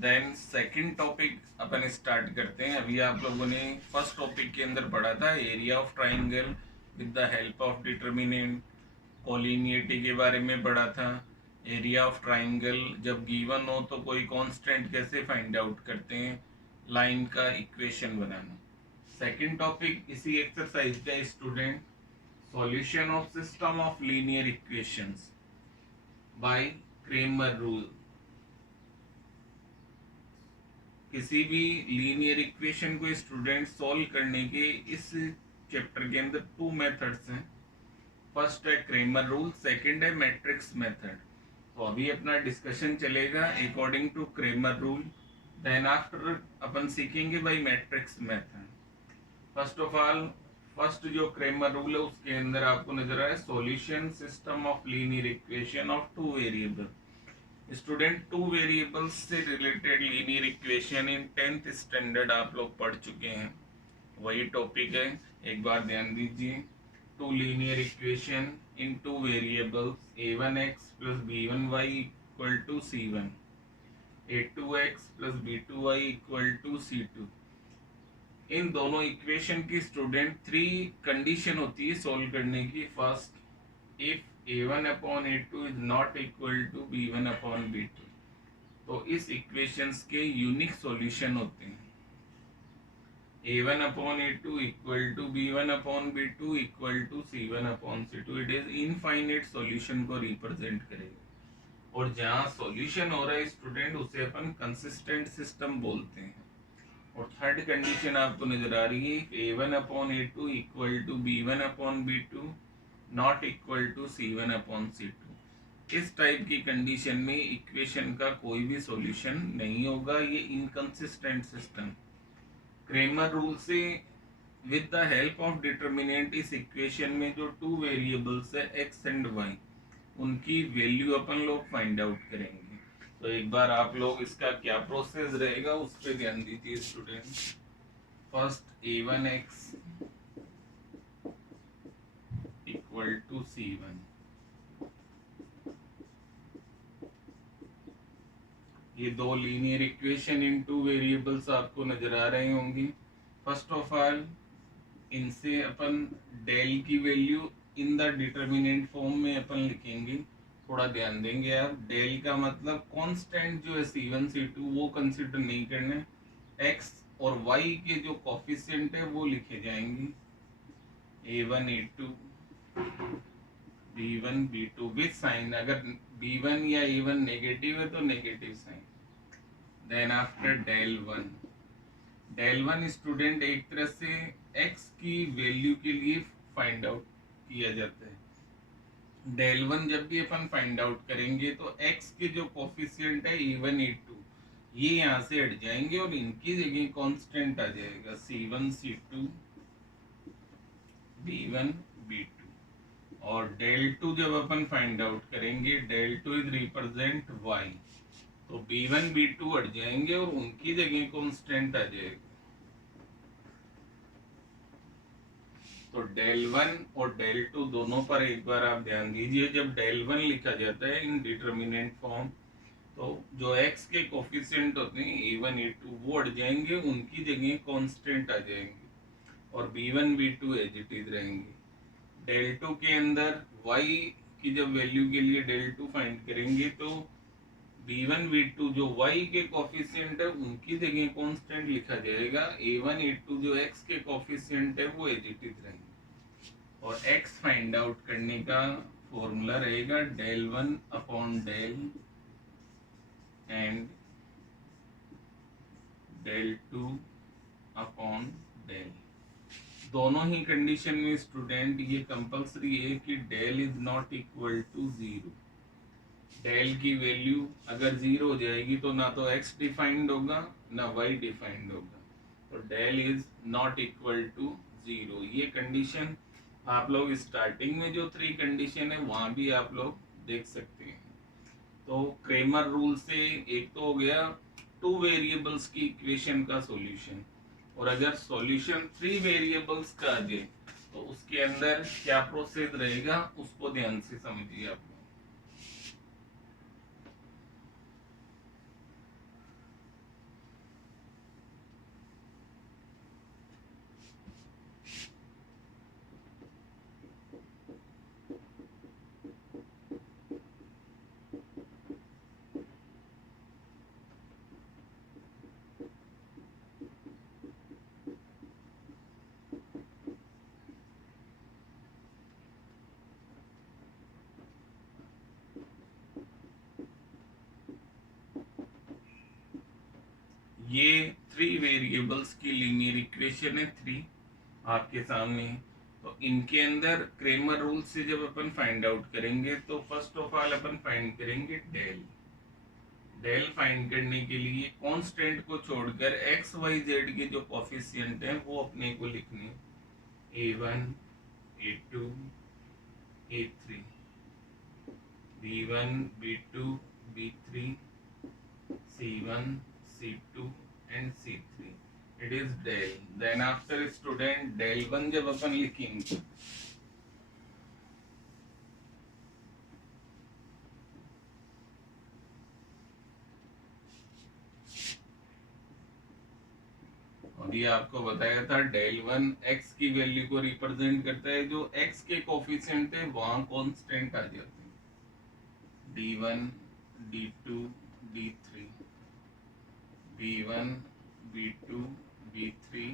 Then second topic अपन start करते हैं। अभी आप लोगों ने फर्स्ट टॉपिक के अंदर पढ़ा था area of triangle with the help of determinant, collinearity के बारे में पढ़ा था। एरिया ऑफ ट्राइंगल जब गिवन हो तो कोई कांस्टेंट कैसे फाइंड आउट करते हैं, लाइन का इक्वेशन बनाना। सेकंड टॉपिक इसी एक्सरसाइज का student, solution of system of linear equations by Cramer rule. किसी भी लीनियर इक्वेशन को स्टूडेंट सॉल्व करने के इस चैप्टर के अंदर टू मेथड्स हैं। फर्स्ट है क्रेमर रूल, सेकंड है मैट्रिक्स मेथड। तो अभी अपना डिस्कशन चलेगा according to Cramer rule, then after अपन सीखेंगे by matrix method. First of all, first जो क्रेमर रूल है उसके अंदर आपको नजर आए solution system of linear equation of two variable. Student two variables से related linear equation in 10th standard आप लोग पढ़ चुके हैं, वही टॉपिक है। एक बार ध्यान दीजिए, two linear equation in two variables a1x plus b1y equal to c1, a2x plus b2y equal to c2। इन दोनों इक्वेशन की स्टूडेंट थ्री कंडीशन होती है सॉल्व करने की। First, if a1 upon a2 is not equal to b1 upon b2, तो इस equations के यूनिक सॉल्यूशन होते हैं। a1 upon a2 equal to b1 upon b2 equal to c1 upon c2, it is infinite solution को represent करेगा। और जहाँ solution हो रहा है स्टूडेंट उसे अपन कंसिस्टेंट सिस्टम बोलते हैं। और थर्ड कंडीशन आपको नजर आ रही है, a1 upon a2 equal to b1 upon b2 not equal to c1 upon c2। इस टाइप की कंडीशन में इक्वेशन का कोई भी सॉल्यूशन नहीं होगा, ये इनकंसिस्टेंट सिस्टम। क्रेमर रूल से with the help of determinant इस इक्वेशन में जो टू वेरिएबल्स है x एंड y, उनकी वैल्यू अपन लोग फाइंड आउट करेंगे। तो एक बार आप लोग इसका क्या प्रोसेस रहेगा उस पर ध्यान दीजिए student. First a1x equal to c1, ये दो linear equation in two variables आपको नजर आ रहे होंगे। फर्स्ट ऑफ ऑल इनसे अपन डेल की value in the determinant form में अपन लिखेंगे। थोड़ा ध्यान देंगे आप, डेल का मतलब कांस्टेंट जो है c1 c2 वो कंसिडर नहीं करना, x और y के जो कोफिशिएंट है वो लिखे जाएंगे, a1 a2 b1 b2 with sign. अगर b1 या a1 नेगेटिव है तो negative sign. Then after del one student एक तरह से x की वैल्यू के लिए फाइंड आउट किया जाता है। डेल वन जब भी अपन फाइंड आउट करेंगे तो x के जो कोफिशिएंट है a1 a2 ये यहाँ से हट जाएंगे और इनकी जगह कांस्टेंट आ जाएगा c1 c2 b1 b2। और डेल टू जब अपन फाइंड आउट करेंगे, del two is represent y, तो b1 b2 हट जाएंगे और उनकी जगह कांस्टेंट आ जाएगा। तो डेल वन और डेल टू दोनों पर एक बार आप ध्यान दीजिए, जब डेल वन लिखा जाता है इन डिटर्मिनेंट फॉर्म तो जो x के कोफिशिएंट होते हैं a1 a2 वो हट जाएंगे, उनकी जगह कांस्टेंट आ जाएंगे और b1 b2 as it is रहेंगे। डेल टू के अंदर y की जब वैल्यू के लिए डेल टू फाइंड करेंगे तो b1 b2 जो y के कोफिशिएंट है उनकी जगह कांस्टेंट लिखा जाएगा, a1 a2 जो x के कोफिशिएंट है वो एज इट इज रहेंगे। और x फाइंड आउट करने का फॉर्मूला रहेगा del one upon del and del two upon del. दोनों ही कंडीशन में स्टूडेंट ये कंपल्सरी है कि del is not equal to zero. Del की वैल्यू अगर जीरो हो जाएगी तो ना तो x डिफाइंड होगा ना y डिफाइंड होगा, तो del is not equal to zero. ये कंडीशन आप लोग स्टार्टिंग में जो थ्री कंडीशन है वहां भी आप लोग देख सकते हैं। तो क्रेमर रूल से एक तो हो गया टू वेरिएबल्स की इक्वेशन का सॉल्यूशन, और अगर सॉल्यूशन थ्री वेरिएबल्स का आ जाए तो उसके अंदर क्या प्रोसेस रहेगा उसको ध्यान से समझिए आप। ये 3 वेरिएबल्स की लीनियर इक्वेशन है, 3 आपके सामने। तो इनके अंदर क्रेमर रूल से जब अपन फाइंड आउट करेंगे तो first of all upon find करेंगे डेल। डेल फाइंड करने के लिए कांस्टेंट को छोड़कर एक्स वाई जेड के जो कोफिशिएंट हैं वो अपने को लिखने, a1 a2 a3, b1 b2 b3 c1 c2 and c3, it is del। then after student del 1 जब अपन लिखेंगे और ये आपको बताया था डेल 1 x की वैल्यू को रिप्रेजेंट करता है, जो x के कोफिशिएंट है वहां कांस्टेंट आ जाते हैं, d1 d2 d3 b1 b2 b3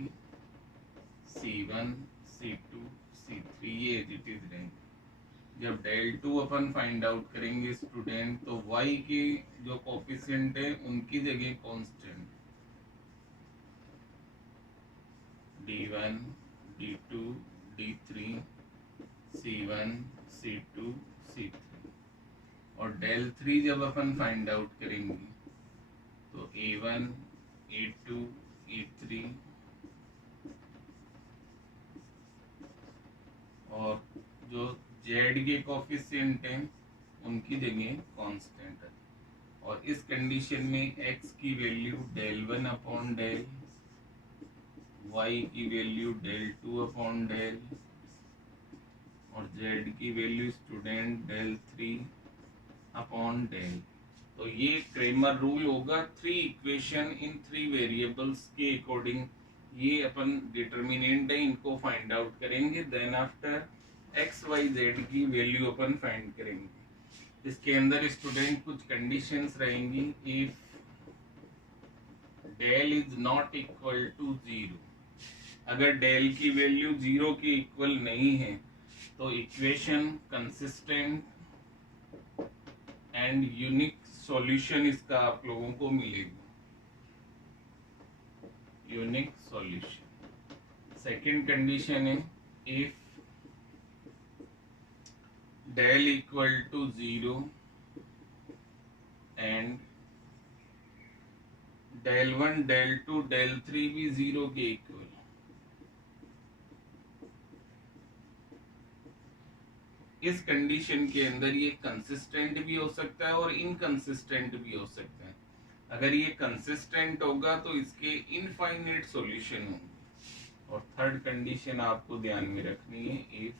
c1 c2 c3, ये एज इट इज रहेंगे। जब डेल 2 अपन फाइंड आउट करेंगे स्टूडेंट तो y के जो कोफिशिएंट है उनकी जगह constant d1 d2 d3 c1 c2 c3, और डेल 3 जब अपन फाइंड आउट करेंगे तो a1 a2 a3 और जो z के कोफिशिएंट हैं उनकी जगह कांस्टेंट है। और इस कंडीशन में x की value del 1 upon del, y की वैल्यू डेल 2 अपॉन डेल और z की value student del 3 upon del. तो ये क्रेमर रूल होगा, 3 इक्वेशन इन 3 वेरिएबल्स के अकॉर्डिंग ये अपन डिटर्मिनेंट है इनको फाइंड आउट करेंगे। Then after x y z की वैल्यू अपन फाइंड करेंगे। इसके अंदर स्टूडेंट कुछ कंडीशंस रहेंगी। If del is not equal to 0, अगर डेल की वैल्यू 0 के इक्वल नहीं है तो equation consistent and unique solution इसका आप लोगों को मिलेगा, यूनिक सॉल्यूशन। सेकंड कंडीशन है if del equal to 0 and del 1 del 2 del 3 भी 0 के इक्वल। इस कंडीशन के अंदर ये कंसिस्टेंट भी हो सकता है और इनकंसिस्टेंट भी हो सकता है। अगर ये कंसिस्टेंट होगा तो इसके इनफाइनाइट सॉल्यूशन होंगे। और थर्ड कंडीशन आपको ध्यान में रखनी है, if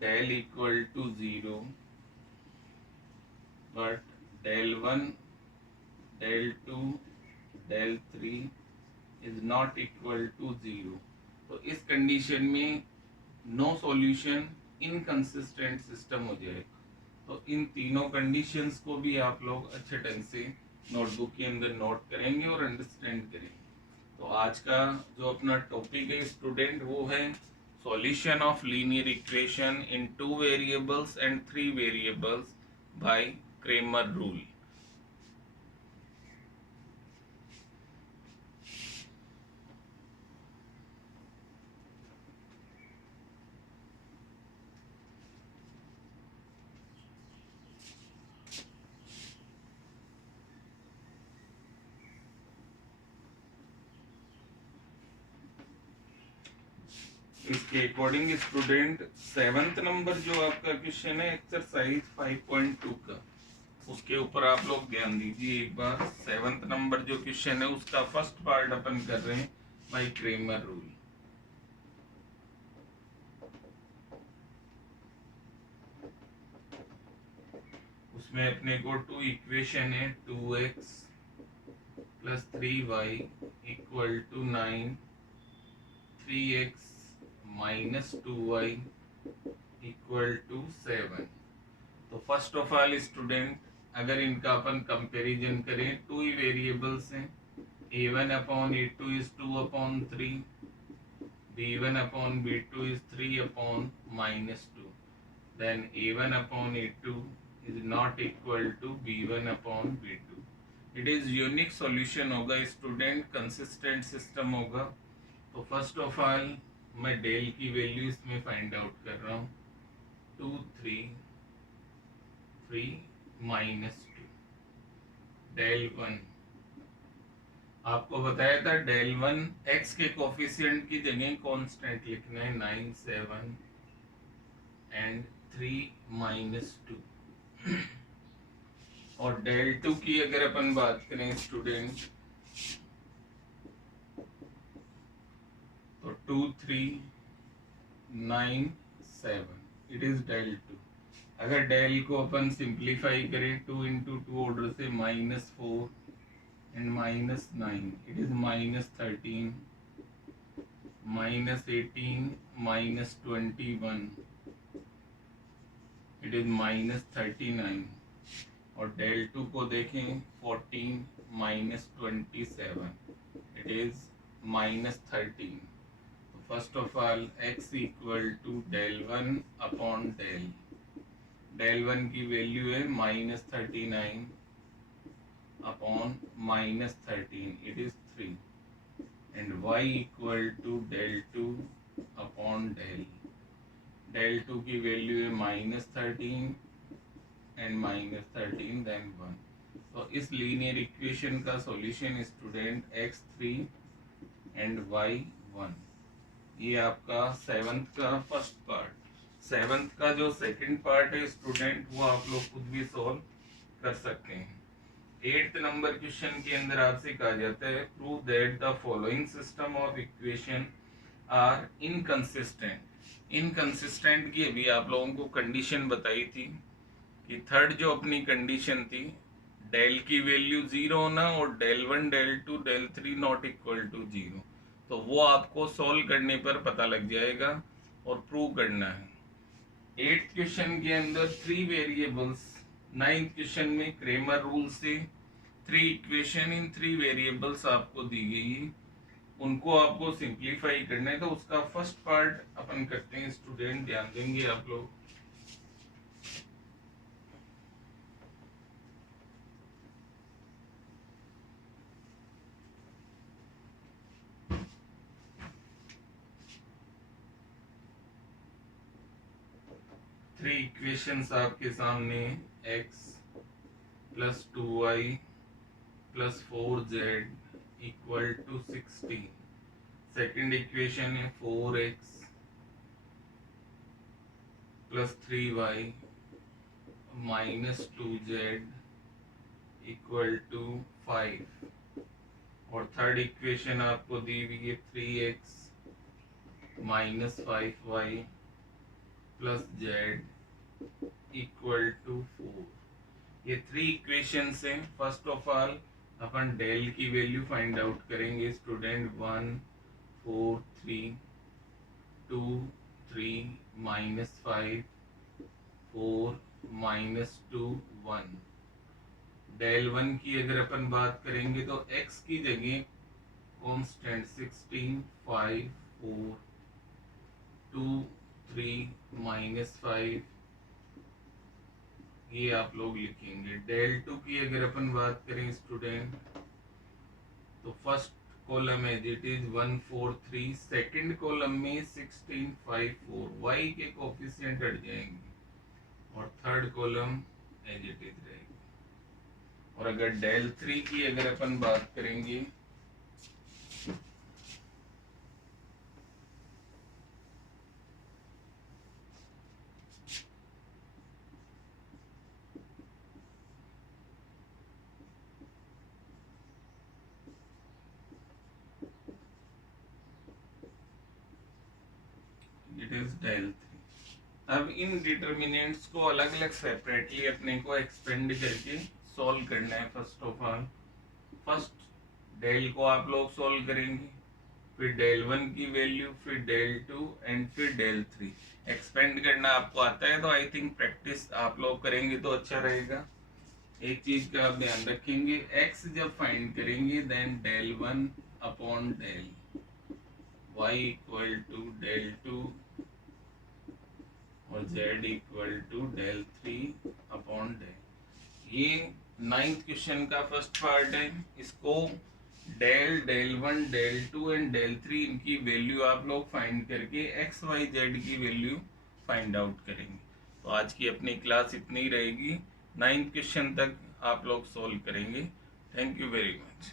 del equal to 0 but del 1 del 2 del 3 is not equal to 0, तो इस कंडीशन में नो सॉल्यूशन, इनकंसिस्टेंट सिस्टम हो जाएगा। तो इन तीनों कंडीशंस को भी आप लोग अच्छे ढंग से नोटबुक के अंदर नोट करेंगे और अंडरस्टैंड करेंगे। तो आज का जो अपना टॉपिक है स्टूडेंट वो है solution of linear equation in 2 variables and 3 variables by Cramer rule. इसके अकॉर्डिंग स्टूडेंट 7th नंबर जो आपका क्वेश्चन है एक्सरसाइज 5.2 का, उसके ऊपर आप लोग ध्यान दीजिए एक बार। 7th नंबर जो क्वेश्चन है उसका फर्स्ट पार्ट अपन कर रहे हैं बाय क्रेमर रूल। उसमें अपने को 2 इक्वेशन है, 2x plus 3y equal to 9, 3x minus 2y equal to 7। तो फर्स्ट ऑफ ऑल स्टूडेंट अगर इनका अपन कंपैरिजन करें, 2 ही वेरिएबल्स हैं, a1 upon a2 is 2 upon 3, b1 upon b2 is 3 upon minus 2, then a1 upon a2 is not equal to b1 upon b2, it is unique solution होगा student, consistent system होगा। तो first of all मैं del की value इसमें find out कर रहा हूँ, 2 3 3 -2 del 1। आपको बताया था डेल 1 एक्स के कोफिशिएंट की जगह कांस्टेंट लिखना है, 9 7 एंड 3 -2। और डेल 2 की अगर अपन बात करें स्टूडेंट, तो 2 3 9 7 इट इज डेल 2। अगर डेल को अपन सिंप्लीफाई करें, 2 इंटू 2 ऑर्डर से -4 and -9 it is -13 -18 -21 it is -39। और डेल 2 को देखें, 14 -27 it is -13। तो first of all x equal to del 1 upon del 1 की वैल्यू है -39 upon -13 it is 3 and y equal to del 2 upon del 2 की value है -13 and -13 then 1। तो इस लीनियर इक्वेशन का solution student x3 and y1। ये आपका सेवंथ का फर्स्ट पार्ट। सेवंथ का जो सेकंड पार्ट है स्टूडेंट, वो आप लोग खुद भी सॉल्व कर सकते हैं। 8th नंबर क्वेश्चन के अंदर आपसे कहा जाता है prove that the following system of equation are inconsistent. Inconsistent की अभी आप लोगों को कंडीशन बताई थी कि थर्ड जो अपनी कंडीशन थी, डेल की वैल्यू 0 होना और del 1 del 2 del 3 not equal to 0। तो वो आपको सॉल्व करने पर पता लग जाएगा और प्रूव करना है। 8th क्वेश्चन के अंदर 3 वेरिएबल्स, 9th क्वेश्चन में क्रेमर रूल से 3 इक्वेशन इन 3 वेरिएबल्स आपको दी गई है, उनको आपको सिंप्लीफाई करना है। तो उसका फर्स्ट पार्ट अपन करते हैं स्टूडेंट, ध्यान देंगे आप लोग। थ्री इक्वेशंस आपके सामने, x plus 2y plus 4z equal to 16। Second equation है 4x plus 3y minus 2z equal to 5। और थर्ड इक्वेशन आपको दी हुई है 3x minus 5y plus z equal to 4। ये 3 इक्वेशंस हैं। फर्स्ट ऑफ ऑल अपन डेल की वैल्यू फाइंड आउट करेंगे स्टूडेंट, 1 4 3 2 3 -5 4 -2 1। डेल 1 की अगर अपन बात करेंगे तो x की जगह कांस्टेंट 16 5 4 2 3 -5 ये आप लोग लिखेंगे। डेल 2 की अगर अपन बात करें स्टूडेंट, तो first column as it is 1 4 3, second column में 16 5 4, y के कोफिशिएंट हट जाएंगे और third column as it is रहेगी। और अगर डेल 3 की अगर अपन बात करेंगे, इट इज डेल 3। अब इन डिटर्मिनेंट्स को अलग अलग सेपरेटली अपने को एक्सपेंड करके सॉल्व करना है। First of all first del को आप लोग सॉल्व करेंगे, फिर डेल 1 की वैल्यू, फिर डेल 2 एंड फिर डेल 3। एक्सपेंड करना आपको आता है तो आई थिंक प्रैक्टिस आप लोग करेंगे तो अच्छा रहेगा। एक चीज का आप ध्यान रखेंगे, x जब फाइंड करेंगे then del 1 upon del y equal to del 2 और z equal to del 3 upon del. ये नाइन्थ क्वेश्चन का फर्स्ट पार्ट है। इसको del, del one, del two and del three इनकी वैल्यू आप लोग फाइंड करके एक्स वाई जेड की वैल्यू फाइंड आउट करेंगे। तो आज की अपनी क्लास इतनी रहेगी। नाइन्थ क्वेश्चन तक आप लोग सोल्व करेंगे। Thank you very much.